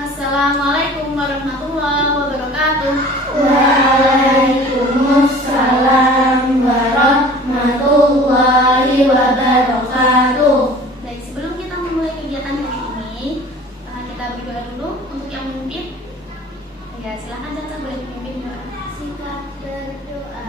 Assalamualaikum warahmatullahi wabarakatuh. Waalaikumsalam warahmatullahi wabarakatuh. Baik, sebelum kita memulai kegiatan hari ini, kita berdoa dulu untuk yang memimpin. Ya, silakan Caca boleh memimpin doa. Singkat berdoa.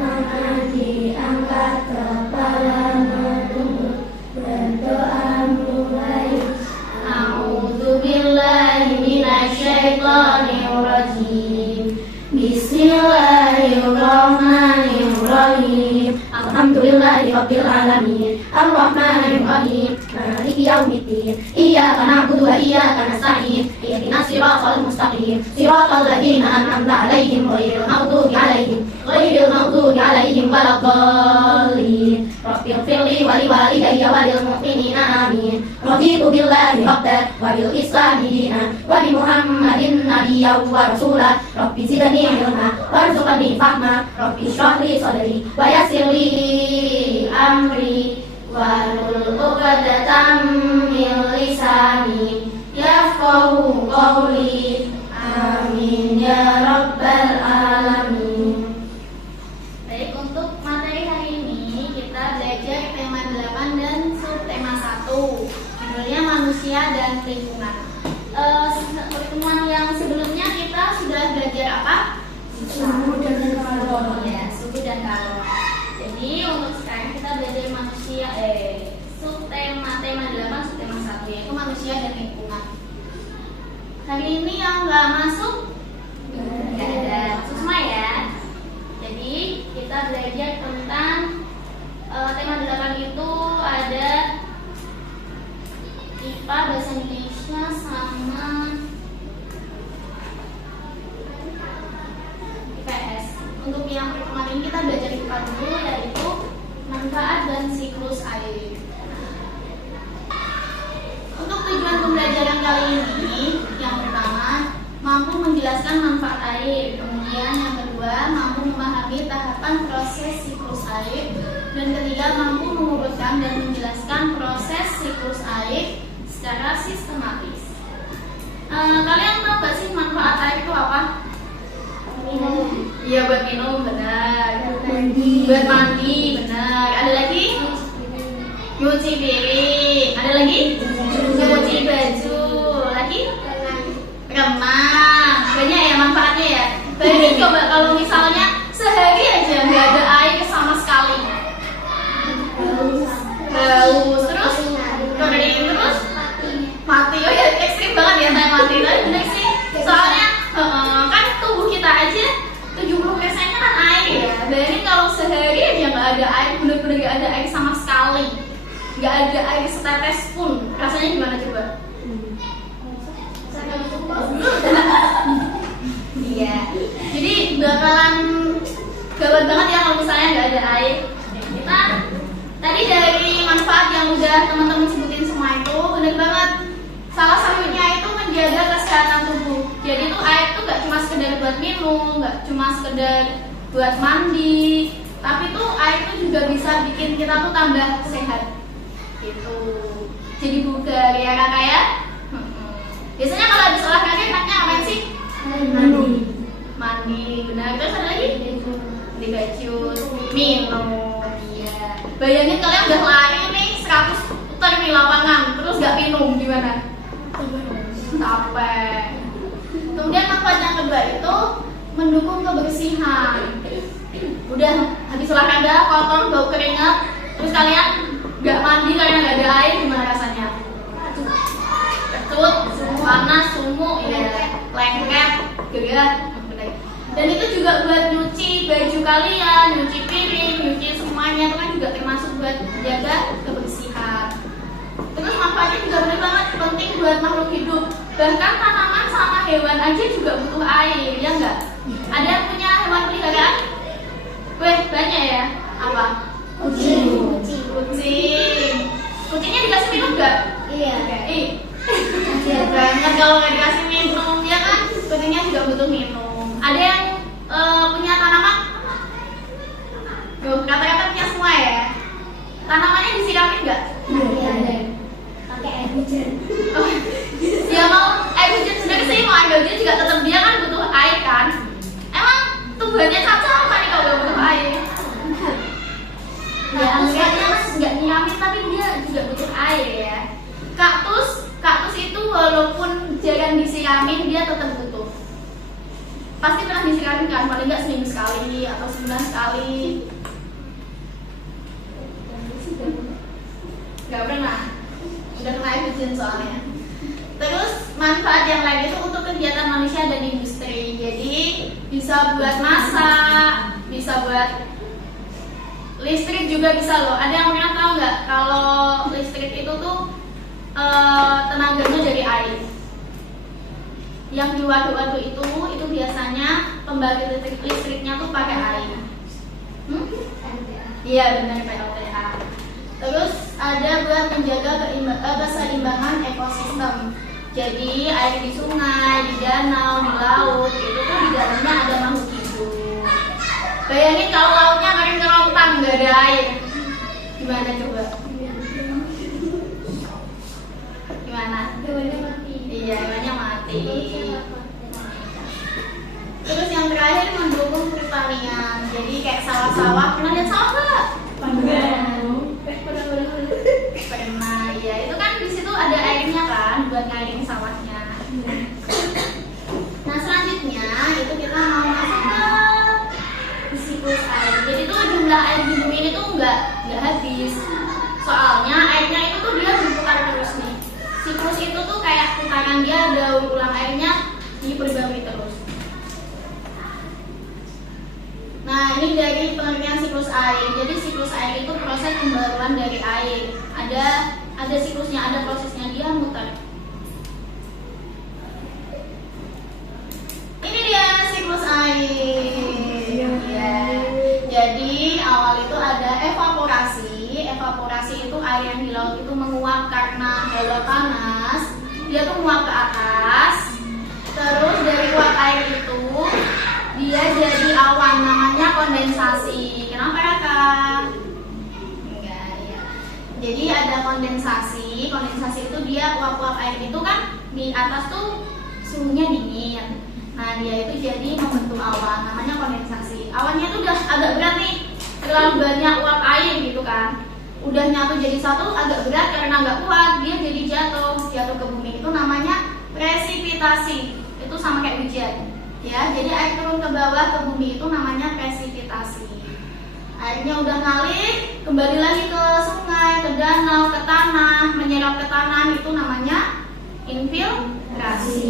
Tangan diangkat, kepala menunduk, berdoa mulai. A'udzubillahi minasyaitonirrajim. Bismillahirrahmanirrahim. Alhamdulillahirabbil alamin. Arrahmanirrahim. Maliki yaumiddin. Iyyaka na'budu wa iyyaka nasta'in. Ihdinas siratal mustaqim. Siratal ladzina an'amta 'alaihim ghairil maghdubi 'alaihim waladdallin. Rabbighfirli wa liwalidayya wa lil mu'minina amin. Raditu billahi rabban wa bil islami dinan wa bi Muhammadin nabiyyan wa rasulan. Rabbi zidni ilma warzuqni fahma. Rabbi shrah li sadri wa yassir li amri wahlul 'uqdatam min lisani yafqahu qawli. Amin ya rabbal alamin. Baik, untuk materi hari ini kita belajar tema 8 dan subtema 1. Judulnya manusia dan lingkungan. Pertemuan yang sebelumnya kita sudah belajar apa? Suhu dan kalori. Ya, suhu dan kalori. Jadi untuk sekarang kita belajar tema 8 subtema 1 yaitu manusia dan lingkungan. Hari ini yang nggak masuk nggak ada, masuk semua ya. Jadi kita belajar tentang tema 8 itu ada IPA, bahasa Indonesia, sama IPS. Untuk yang kemarin kita belajar IPA dulu, yaitu manfaat dan siklus air. Untuk tujuan pembelajaran kali ini, yang pertama, mampu menjelaskan manfaat air. Kemudian yang kedua, mampu memahami tahapan proses siklus air. Dan ketiga, mampu mengurutkan dan menjelaskan proses siklus air secara sistematis. Kalian tahu gak sih manfaat air itu apa? Minum. Iya, buat minum, benar. Mandi. Buat mandi, benar. Ada lagi? Nyuci piring. Ada lagi? Nyuci baju. Lagi? Renang. Banyak ya manfaatnya ya. Bayangin coba kalau misalnya sehari aja nggak ada air sama sekali. Haus, terus kering, terus mati. Oh ya, ekstrim banget ya saya mati. Tapi bener sih. Soalnya kan tubuh kita aja 70%-nya kan air ya. Bayangin kalau sehari aja nggak ada air, bener-bener nggak ada air sama sekali. Nggak ada air setetes pun. Rasanya gimana coba? Iya. Jadi bakalan gawat banget ya kalau misalnya nggak ada air. Kita tadi dari manfaat yang udah teman-teman sebutin semua itu bener banget. Salah satunya itu menjaga kesehatan tubuh. Jadi tuh air tuh nggak cuma sekedar buat minum, nggak cuma sekedar buat mandi, tapi tuh air tuh juga bisa bikin kita tuh tambah sehat. Gitu. Jadi bugar ya kakak ya. Biasanya kalau habis olahraga enaknya ngapain sih? Mandi, benar. Terus ada lagi? Ganti baju, minum. Iya. Bayangin kalian udah lari nih 100 putar di lapangan, terus gak minum gimana? Capek. Kemudian manfaat yang kedua itu mendukung kebersihan. Udah habis olahraga, kotor, bau keringat, terus kalian gak mandi karena gak ada air, gimana rasanya? Ketut, panas, sumuk, ya, lengket, gerah. Dan itu juga buat nyuci baju kalian, nyuci piring, nyuci semuanya itu kan juga termasuk buat menjaga kebersihan. Terus manfaatnya juga benar banget penting buat makhluk hidup. Bahkan tanaman sama hewan aja juga butuh air, ya enggak? Ada yang punya hewan peliharaan? Weh, banyak ya? Apa? Kucing. Kucing. Kucingnya dikasih minum enggak? Iya. Kasian banget kalau nggak dikasih minum, ya kan? Kucingnya juga butuh minum. Ada yang punya tanaman? Tuh, kata-kata punya semua ya. Tanamannya disiramin nggak? Iya. Pakai air hujan. Oh, dia mau air hujan sendiri jarang disiramin dia tetap butuh. Pasti pernah disiramin kan, paling nggak seminggu sekali atau sebulan sekali. Gak pernah, udah kena efisien soalnya. Terus manfaat yang lain itu untuk kegiatan manusia dan industri. Jadi bisa buat masak, bisa buat listrik juga bisa loh. Ada yang pernah tahu nggak kalau listrik itu tuh tenaganya dari air. Yang di waduk-waduk itu biasanya pembangkit listriknya tuh pakai air. Iya benar PLTA. Terus ada buat menjaga keseimbangan ekosistem. Jadi air di sungai, di danau, di laut itu tuh di dalamnya ada makhluk hidup. Bayangin kalau lautnya makin kerontang gak ada air, gimana coba? Gimana? Iya, hewannya mati. Terus yang terakhir mendukung pertanian. Jadi kayak sawah-sawah, pernah lihat sawah nggak? Pernah, ya itu kan di situ ada airnya kan buat ngairin sawahnya. Nah selanjutnya itu kita mau masuk ke siklus air. Jadi tuh jumlah air di bumi ini tuh nggak habis. Soalnya airnya itu tuh dia berputar terus nih. Siklus itu tuh kayak putaran dia daur ulang airnya diperbarui terus. Nah ini dari pengertian siklus air. Jadi siklus air itu proses pembaruan dari air. Ada siklusnya, ada prosesnya, dia muter. Ini dia siklus air. Ya. Jadi awal itu ada evaporasi. Evaporasi itu air yang di laut itu menguap karena hawa panas. Dia tuh menguap ke atas. Terus dari uap air itu dia jadi awan, namanya kondensasi. Kenapa Raka? Enggak ya. Jadi ada kondensasi. Kondensasi itu dia uap-uap air itu kan di atas tuh suhunya dingin. Nah dia itu jadi membentuk awan, namanya kondensasi. Awannya tuh udah agak berat nih, terlalu banyak uap air gitu kan. Udah nyatu jadi satu agak berat karena nggak kuat, dia jadi jatuh ke bumi. Itu namanya presipitasi. Itu sama kayak hujan. Ya, jadi air turun ke bawah ke bumi itu namanya presipitasi. Airnya udah ngalir, kembali lagi ke sungai, ke danau, ke tanah, menyerap ke tanah, itu namanya infiltrasi.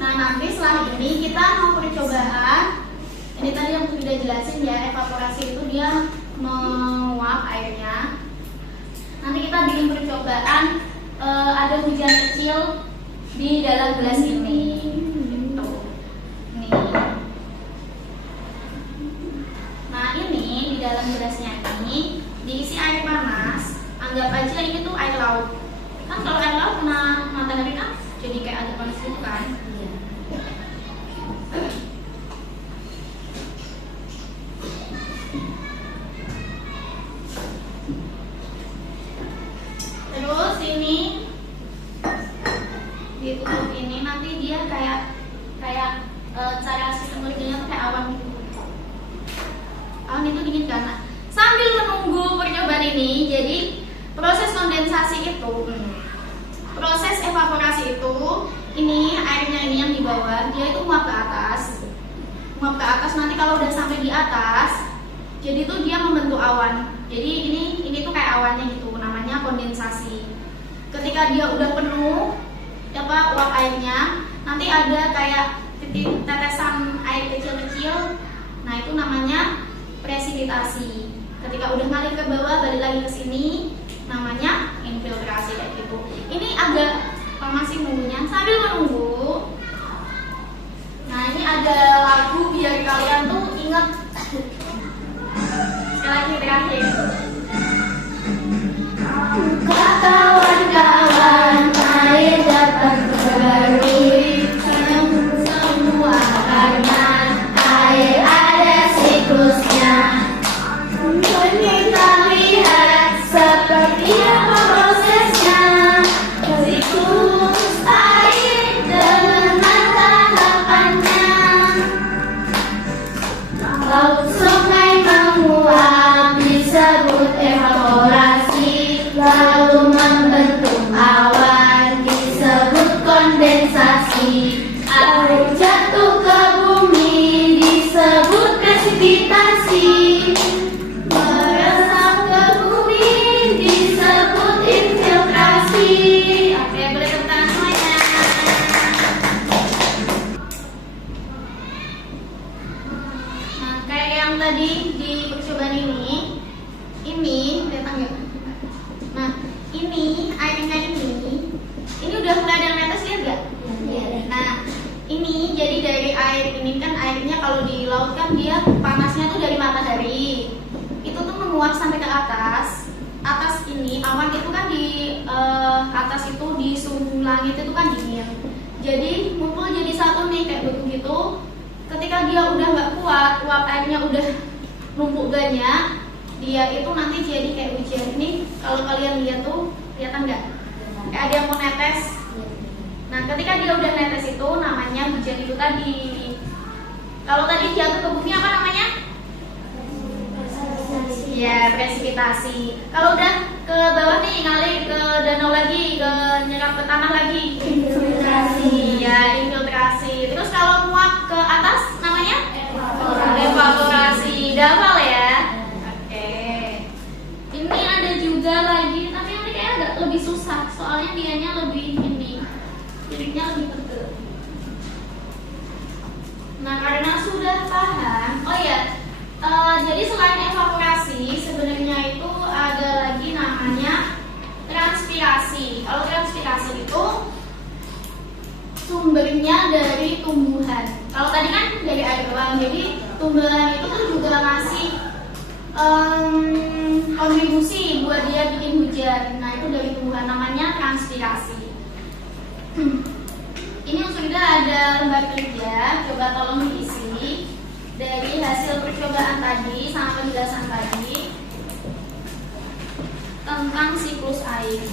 Nah, nanti setelah ini kita mau percobaan. Ini tadi yang sudah jelasin ya, evaporasi itu dia menguap airnya. Nanti kita bikin percobaan, ada hujan kecil di dalam gelas ini. Nah ini di dalam gelasnya ini diisi air panas. Anggap aja ini tuh air laut. Kan kalau air laut kena matahari kan jadi kayak agak panas gitu kan. Terus ini ditutup ini nanti dia kayak cara sistem kerjanya tuh kayak awan gitu. Awan itu dingin kan. Nah, sambil menunggu percobaan ini, jadi proses kondensasi itu, proses evaporasi itu, ini airnya ini yang di bawah, dia itu menguap ke atas. Menguap ke atas nanti kalau udah sampai di atas, jadi tuh dia membentuk awan. Jadi ini tuh kayak awannya gitu, namanya kondensasi. Ketika dia udah penuh, uap airnya, nanti ada kayak titik tetesan air kecil-kecil. Nah itu namanya presipitasi. Ketika udah ngalir ke bawah balik lagi ke sini, namanya infiltrasi kayak gitu. Ini agak lama sih nunggunya. Sambil menunggu, nah ini ada lagu biar kalian tuh inget. Sekali lagi terakhir. Kawan-kawan, air datang kembali. Semua karena air ada siklusnya. Kita lihat seperti apa prosesnya. Siklus air dengan tahapannya. Laut sungai menguap bisa kondensasi. Air jatuh ke bumi disebut presipitasi. Meresap ke bumi disebut infiltrasi. Oke, boleh tepuk tangan semuanya. Nah, kayak yang tadi di percobaan ini datang nggak? Nah, ini airnya ini udah mulai ada yang netes, lihat nggak? Nah, ini jadi dari air ini kan, airnya kalau di laut kan dia panasnya tuh dari matahari, itu tuh menguap sampai ke atas. Atas ini awan itu kan di atas itu di suhu langit itu kan dingin, jadi ngumpul jadi satu nih kayak begitu. Ketika dia udah nggak kuat, uap airnya udah numpuk banyak, dia itu nanti jadi kayak hujan. Ini kalau kalian lihat tuh, kelihatan nggak? Kayak ada yang mau netes. Nah, ketika dia udah netes itu namanya hujan itu tadi. Kalau tadi jatuh ke bumi apa namanya? Ya, presipitasi. Kalau udah ke bawah nih, ngalir ke danau lagi, ke nyerap ke tanah lagi, Infiltrasi. ya, infiltrasi. Terus kalau muap ke atas namanya evaporasi. Udah hafal ya? Oke. Ini ada juga lagi, tapi ini kayak agak lebih susah, soalnya dianya lebih ini, liriknya lebih tebel. Nah, karena sudah paham, oh ya, jadi selain evaporasi, sebenarnya itu ada lagi namanya transpirasi. Kalau transpirasi itu sumbernya dari tumbuhan. Kalau tadi kan dari air doang, jadi tumbuhan itu tuh juga ngasih kontribusi buat dia bikin hujan. Nah, itu dari tumbuhan, namanya transpirasi. Ini sudah ada lembar kerja, coba tolong diisi dari hasil percobaan tadi sama penjelasan tadi tentang siklus air.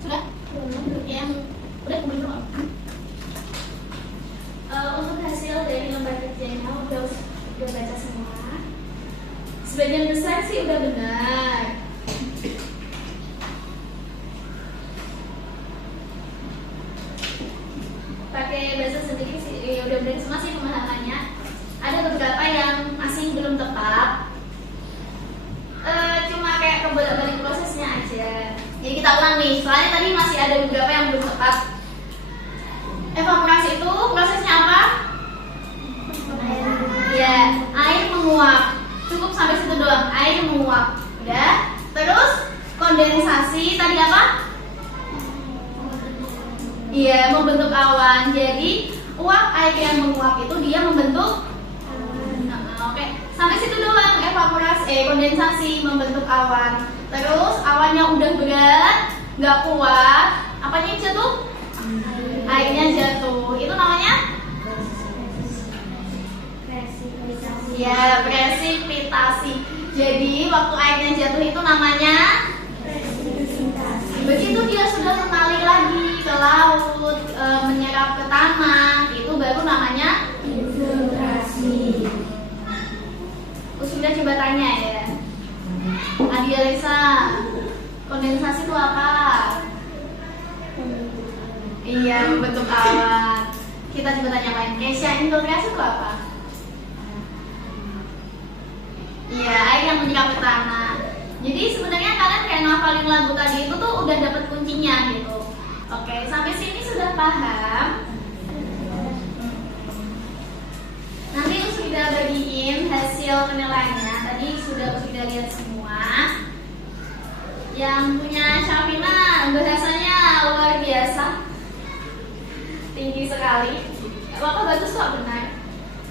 Sudah? Yang udah belum? Untuk hasil dari lembar kerjanya udah baca semua. Sebagian besar sih udah benar. Pakai bahasa sendiri sih, ya udah benar semua sih pemahamannya. Ada beberapa yang masih belum tepat. Cuma kayak kebolak-balik prosesnya aja. Jadi kita ulang nih, soalnya tadi masih ada beberapa yang belum tepat. Evaporasi itu prosesnya apa? Ya, air menguap. Cukup sampai situ doang, air menguap. Udah. Terus kondensasi tadi apa? Iya, membentuk awan. Jadi uap air yang menguap itu dia membentuk oke. Sampai situ doang evaporasi, kondensasi membentuk awan. Terus awannya udah berat, nggak kuat, apanya yang jatuh? Airnya jatuh. Itu namanya? Ya, presipitasi. Jadi waktu airnya jatuh itu namanya presipitasi. Begitu dia sudah mengalir lagi ke laut, menyerap ke tanah, itu baru namanya infiltrasi. Sudah coba tanya ya, Adia Lisa, kondensasi itu apa? Iya, membentuk awan. Kita coba tanya lain. Keisha, infiltrasi itu apa? Iya, air yang menyerap ke tanah. Jadi sebenarnya kalian kayak ngafalin lagu tadi itu tuh udah dapet kuncinya gitu. Oke, sampai sini sudah paham? Nanti sudah bagiin hasil penilaiannya. Tadi sudah lihat semua. Yang punya Syafina bahasanya luar biasa, tinggi sekali. Bapak bagus kok, benar.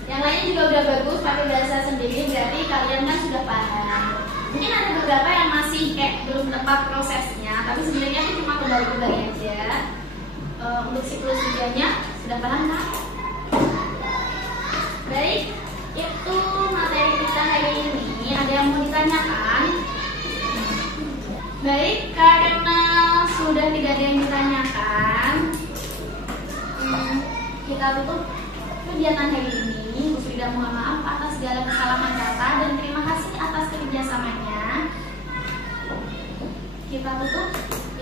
Yang lainnya juga udah bagus pakai bahasa sendiri, berarti kalian kan sudah paham. Mungkin ada beberapa yang masih kayak belum tepat prosesnya, tapi sebenarnya itu cuma kembali-kembali aja. Untuk siklus hujannya sudah paham kan? Baik, itu materi kita hari ini. Ada yang mau ditanyakan? Baik, karena sudah tidak ada yang ditanyakan, kita tutup kegiatan hari ini. Sudah mohon maaf atas segala kesalahan kata dan terima kasih atas kerjasamanya. Kita tutup.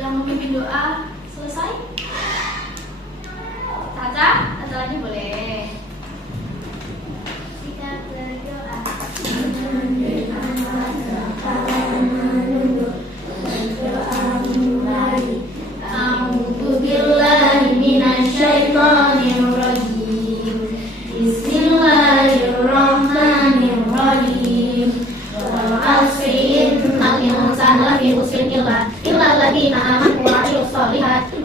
yang memimpin doa selesai? Caca lagi boleh. Kita berdoa. A'udzu billahi minasyaitonir rajim. Bismillahirrahmanirrahim. Wal 'asri innal insana lafi khusrin illa alladziina aamanu wa 'amilus solihati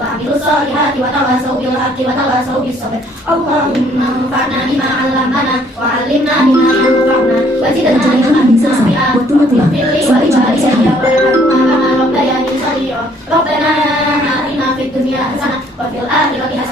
wa tawassaw bil haqqi wa tawassaw bis sabr. Allahumma anfa'na bima 'allamtana wa 'allimna bima yanfa'una wa zidna ilman nafi'a wa qul li walidayya warhamhuma kama rabbayani shaghira. Rabbana atina fid dunya hasanah wa fil akhirati hasanah